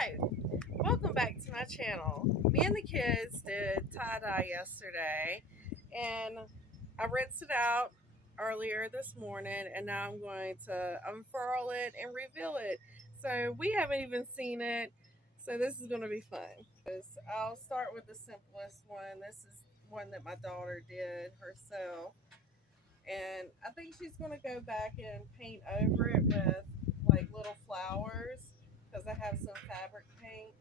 Hi, welcome back to my channel. Me and the kids did tie-dye yesterday, and I rinsed it out earlier this morning, and now I'm going to unfurl it and reveal it. So we haven't even seen it, so this is going to be fun. I'll start with the simplest one. This is one that my daughter did herself, and I think she's going to go back and paint over it with like little flowers because I have some fabric paint.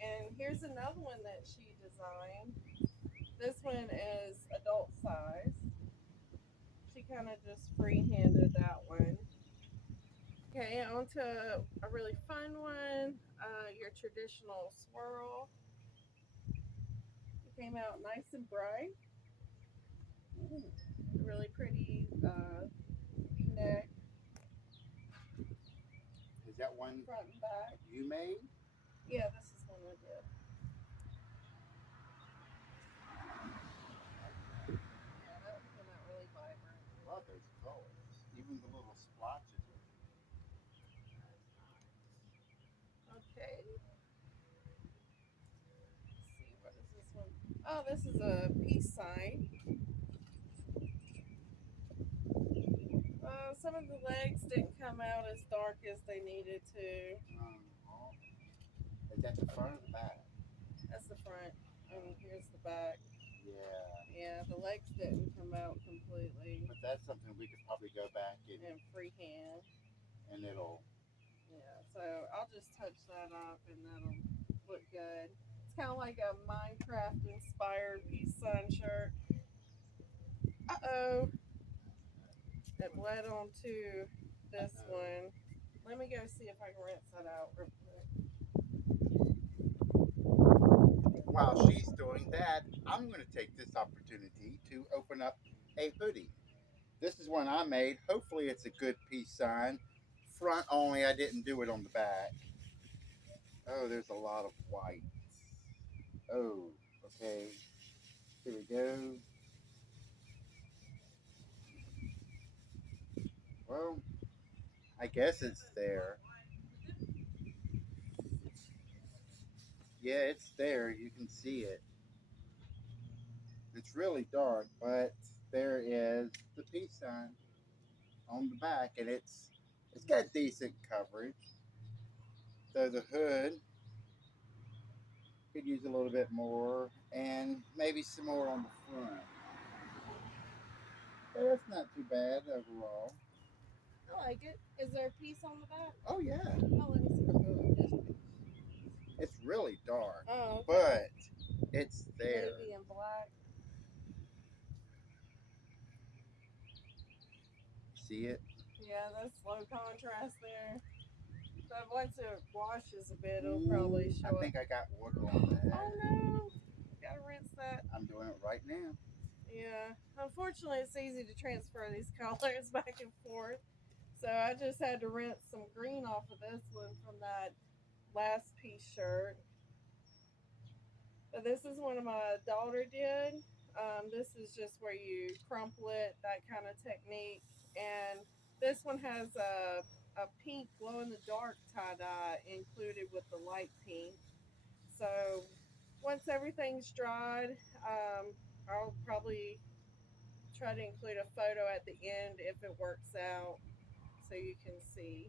And here's another one that she designed. This one is adult size. She kind of just free-handed that one. Okay, on to a really fun one. Your traditional swirl. It came out nice and bright. Ooh, really pretty V-neck Is that one front and back. you made? Yeah, this is one I did. Yeah, that came out really vibrant. Love those colors. Even the little splotches. Okay. Let's see, what is this one? Oh, this is a peace sign. Some of the legs didn't come out as dark as they needed to. Oh, is that the front or the back? That's the front, and here's the back. Yeah. Yeah, the legs didn't come out completely. But that's something we could probably go back And freehand. and it'll. Yeah, so I'll just touch that up and that'll look good. It's kind of like a Minecraft inspired peace sign shirt. Uh-oh. It bled onto this one. Let me go see if I can rinse that out real quick. While she's doing that, I'm going to take this opportunity to open up a hoodie. This is one I made. Hopefully, it's a good peace sign. Front only, I didn't do it on the back. Oh, there's a lot of white. Oh, okay. Here we go. Well, I guess it's there. Yeah, it's there. You can see it. It's really dark, but there is the peace sign on the back, and it's got decent coverage. So the hood could use a little bit more, and maybe some more on the front. But that's not too bad overall. I like it. Is there a piece on the back? Oh yeah, Oh, let me see. it's really dark, Oh, okay. but it's there. Navy and black. See it? Yeah, that's low contrast there. But once it washes a bit, it'll probably show I think I got water on that. Oh no, gotta rinse that. I'm doing it right now. Yeah, unfortunately, it's easy to transfer these colors back and forth. So I just had to rinse some green off of this one from that last piece shirt. But this is one of my daughter did. This is just where you crumple it, that kind of technique. And this one has a pink glow in the dark tie dye included with the light pink. So once everything's dried, I'll probably try to include a photo at the end if it works out so you can see.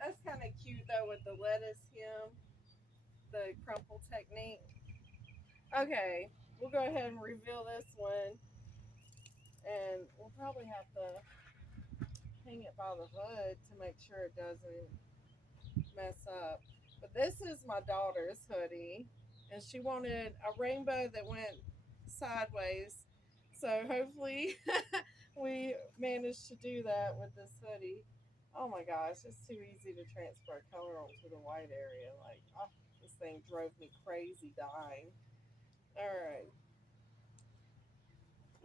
That's kind of cute though with the lettuce hem, the crumple technique. Okay, we'll go ahead and reveal this one, and we'll probably have to hang it by the hood to make sure it doesn't mess up. But this is my daughter's hoodie, and she wanted a rainbow that went sideways. So hopefully we managed to do that with this hoodie. Oh my gosh, it's too easy to transfer color onto the white area. Like, oh, this thing drove me crazy dying. All right.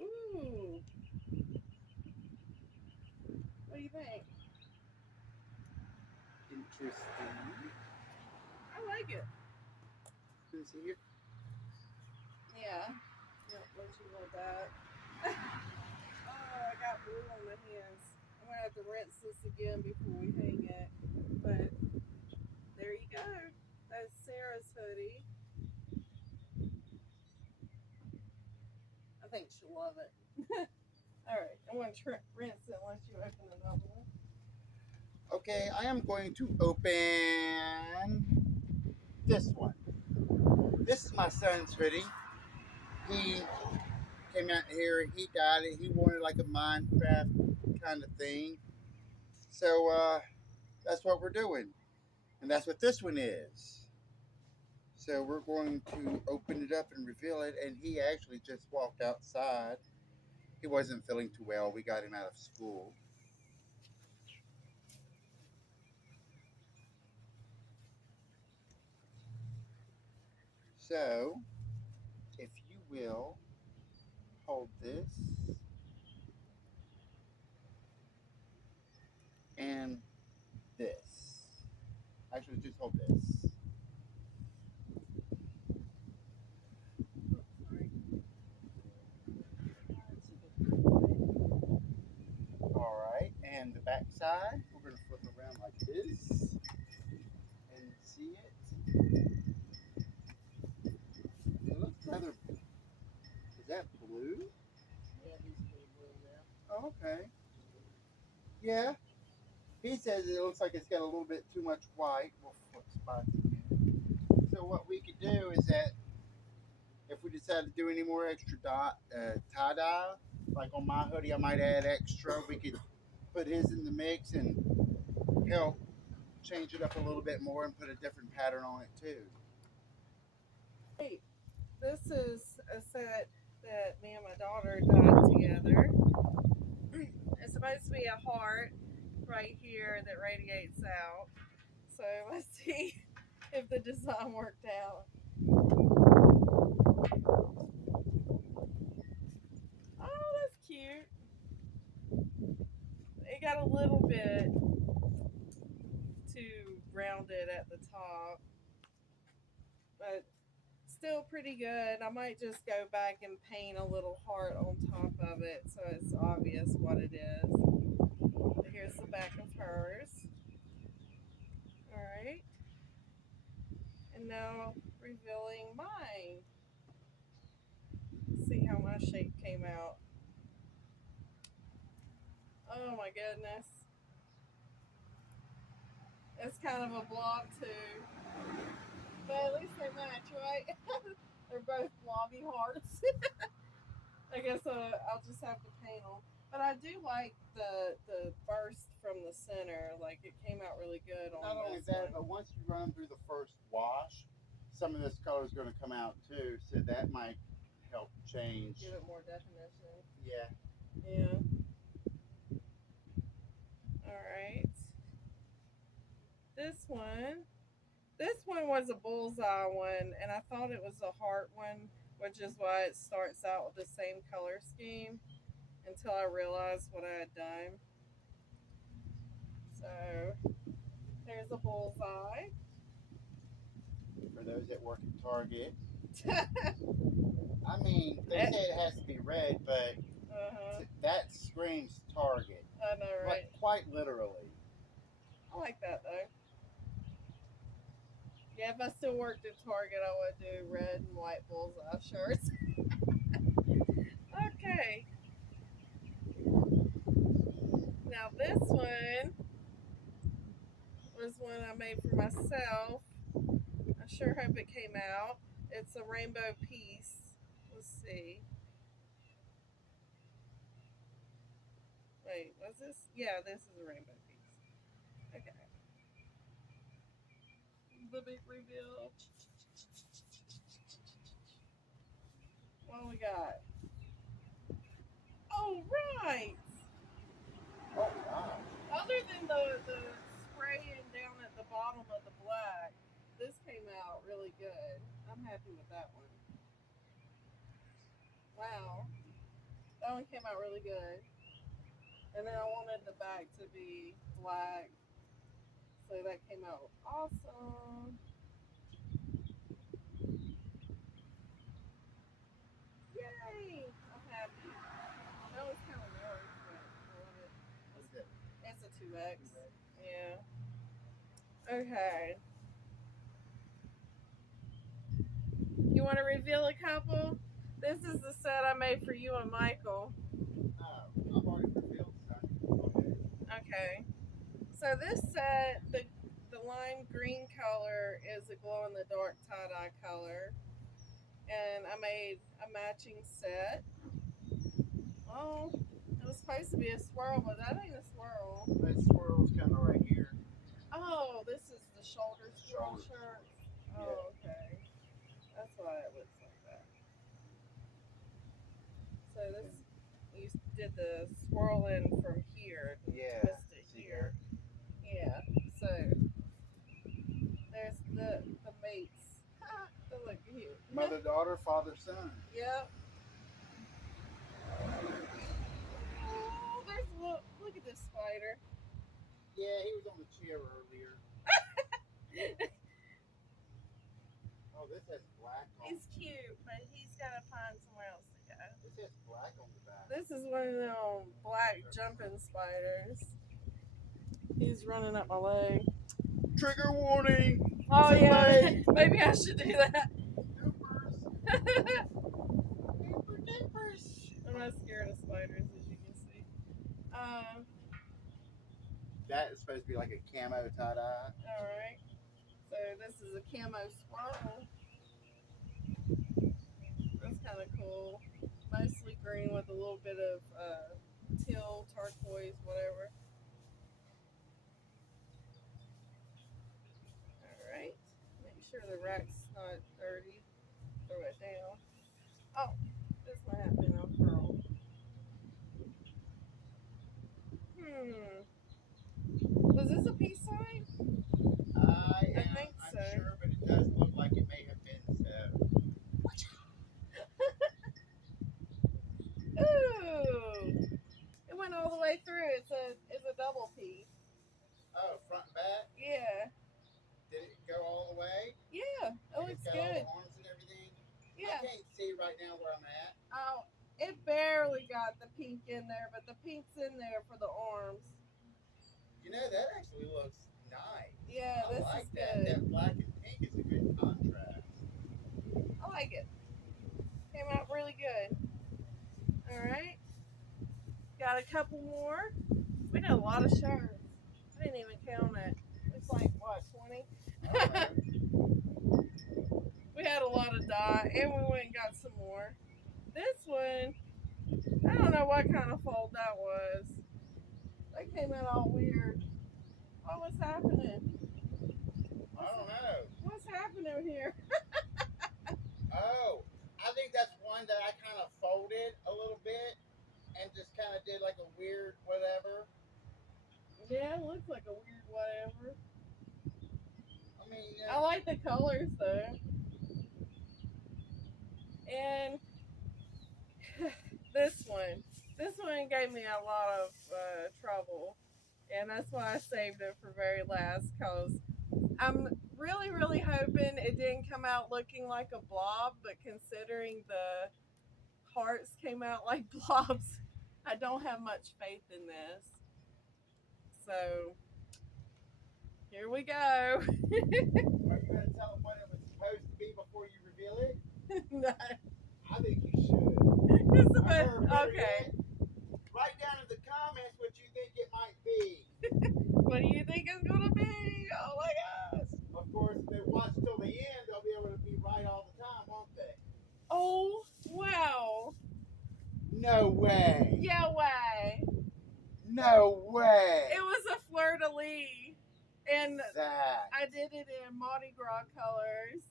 Ooh, think? Interesting. I like it. Can you see here? Yeah. Yep, let you know that. Oh, I got blue on the hands. I'm gonna have to rinse this again before we hang it. But there you go. That's Sarah's hoodie. I think she'll love it. All right, I'm gonna rinse it unless you open another one. Okay, I am going to open this one. This is my son's hoodie. He came out here, he got it. He wanted like a Minecraft kind of thing. So that's what we're doing. And that's what this one is. So we're going to open it up and reveal it. And he actually just walked outside. He wasn't feeling too well. We got him out of school. So, if you will, hold this and this. Actually, just hold this. All right, and the back side, we're going to flip around like this and see it. It looks rather. Is that blue? Yeah, these are blue now. Oh, okay. Yeah. He says it looks like it's got a little bit too much white. We'll flip spots again. So what we could do is that if we decide to do any more extra tie-dye, like on my hoodie, I might add extra. We could put his in the mix and help change it up a little bit more and put a different pattern on it too. Hey, this is a set that me and my daughter dyed together. It's supposed to be a heart right here that radiates out. So let's see if the design worked out. Oh, that's cute. It got a little bit too rounded at the top, but still pretty good. I might just go back and paint a little heart on top of it so it's obvious what it is. But here's the back of hers. Alright. And now revealing mine. See how my shape came out. Oh my goodness. It's kind of a blob too. But at least they match, right? They're both blobby hearts. I guess I'll just have to paint them. But I do like the burst from the center. Like it came out really good on Not only this that, one. but once you run through the first wash, some of this color is going to come out too. So that might help change. Give it more definition. Yeah. Yeah. All right. This one was a bullseye one, and I thought it was a heart one, which is why it starts out with the same color scheme until I realized what I had done. So there's a bullseye. For those that work at Target. I mean, they say it has to be red, but that screams Target. I know, right? Like, quite literally. I like that though. Yeah, if I still worked at Target, I would do red and white bullseye shirts. Okay. Now this one was one I made for myself. I sure hope it came out. It's a rainbow piece. Let's see. Wait, was this? Yeah, this is a rainbow piece. Okay. The big reveal. What do we got? Oh, right. Oh, wow. Other than the spraying down at the bottom of the black, this came out really good. I'm happy with that one. Wow. That one came out really good. And then I wanted the back to be black. So that came out awesome. Yay! I'm happy. That was kind of large, but I love it. What's that? It's a 2X. Yeah. Okay. You want to reveal a couple? This is the set I made for you and Michael. Oh, I've already revealed something. Okay. So this set, the lime green color is a glow in the dark tie dye color, and I made a matching set. Oh, it was supposed to be a swirl, but that ain't a swirl. That swirl's kind of right here. Oh, this is the shoulder swirl Shoulders. shirt. Yeah. Oh, okay. That's why it looks like that. So this, you did the swirl in from here, and Yeah. twist it See here. Yeah. So there's the mates. They look cute. Mother, daughter, father, son. Yep. Oh, there's look at this spider. Yeah, he was on the chair earlier. Oh, this has black on. He's cute, but he's got to find somewhere else to go. This has black on the back. This is one of them black jumping spiders. He's running up my leg. Trigger warning. Oh Too yeah, late. maybe I should do that. Goopers. Goopers. I'm not scared of spiders, as you can see. That is supposed to be like a camo tie-dye. All right. So this is a camo swirl. That's kind of cool. Mostly green with a little bit of teal, turquoise, whatever. All right. Make sure the rack's not dirty. Throw it down. Oh, this might have been unfurled. Was this a peace sign? I think am so. unsure, but it does look like it may have been so. Ooh! It went all the way through. It's a double piece. Oh, front and back? Yeah. Did it go all the way? Yeah. It Like looks it's got good. all the arms and everything? Yeah. I can't see right now where I'm at. Oh, it barely got the pink in there, but the pink's in there for the arms. You know, that actually looks nice. Yeah, I this like is that. good. That black and pink is a good contrast. I like it. Came out really good. All right. Got a couple more. We did a lot of shirts. I didn't even count it. It's like, what, 20? We had a lot of dye, and we went and got some more. This one, I don't know what kind of fold that was. That came out all weird. What was happening? I don't know. What's happening here? Oh, I think that's one that I kind of folded a little bit and just kind of did like a weird whatever. Yeah, it looks like a weird whatever. I mean, I like the colors though. And this one gave me a lot of trouble. And that's why I saved it for very last, because I'm really, really hoping it didn't come out looking like a blob, but considering the hearts came out like blobs, I don't have much faith in this. So, here we go. are you going to tell them what it was supposed to be before you reveal it? No. I think you should. It's Or about, better okay. yet, write down in the comments what you think it might be. What do you think it's going to be? Oh my gosh. Of course, if they watch till the end, they'll be able to be right all the time, won't they? Oh, wow. No way. Yeah, way. No way. It was a fleur-de-lis. And that. I did it in Mardi Gras colors.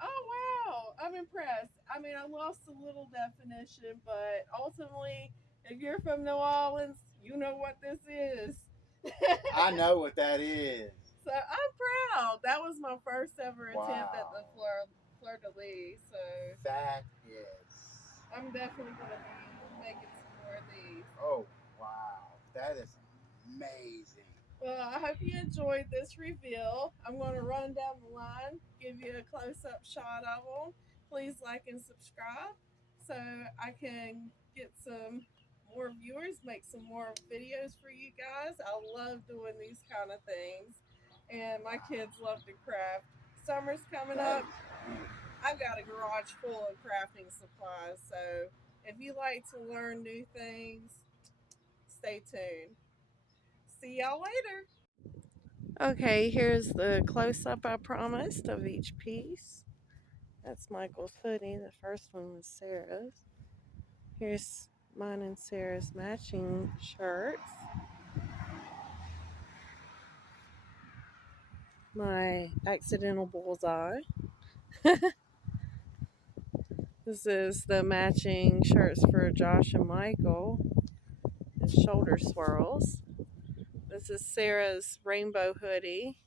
Oh, wow. I'm impressed. I mean, I lost a little definition, but ultimately, if you're from New Orleans, you know what this is. I know what that is. So I'm proud. That was my first ever attempt at the Wow. fleur-de-lis. So That is. I'm definitely going to be making some more of these. Oh, amazing. Well, I hope you enjoyed this reveal. I'm going to run down the line, give you a close-up shot of them. Please like and subscribe so I can get some more viewers, make some more videos for you guys. I love doing these kind of things, and my kids love to craft. Summer's coming That up. is beautiful. I've got a garage full of crafting supplies, so if you like to learn new things, stay tuned. See y'all later. Okay, here's the close-up I promised of each piece. That's Michael's hoodie. The first one was Sarah's. Here's mine and Sarah's matching shirts. My accidental bullseye. This is the matching shirts for Josh and Michael. And shoulder swirls. This is Sarah's rainbow hoodie.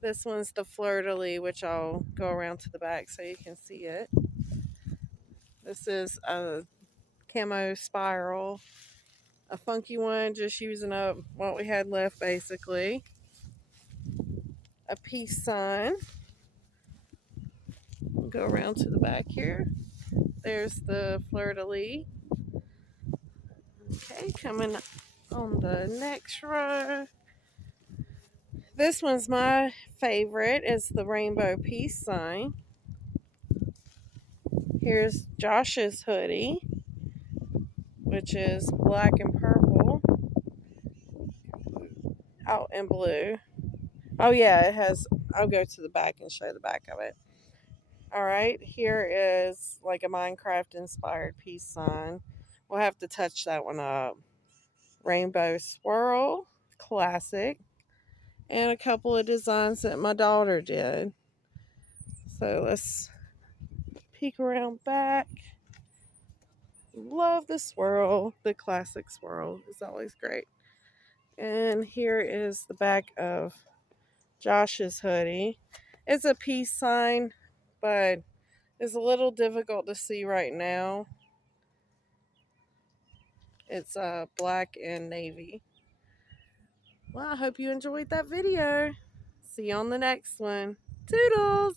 This one's the fleur-de-lis, which I'll go around to the back so you can see it. This is a camo spiral. A funky one, just using up what we had left basically. A peace sign. We'll go around to the back here. There's the fleur-de-lis. Okay, coming on the next row. This one's my favorite. It's the rainbow peace sign. Here's Josh's hoodie, which is black and purple. Oh, and blue. Oh yeah, it has, I'll go to the back and show the back of it. Alright, here is like a Minecraft inspired peace sign. We'll have to touch that one up. Rainbow swirl, classic. And a couple of designs that my daughter did. So let's peek around back. Love the swirl. The classic swirl is always great. And here is the back of Josh's hoodie. It's a peace sign, but it's a little difficult to see right now. It's black and navy. Well, I hope you enjoyed that video. See you on the next one. Toodles!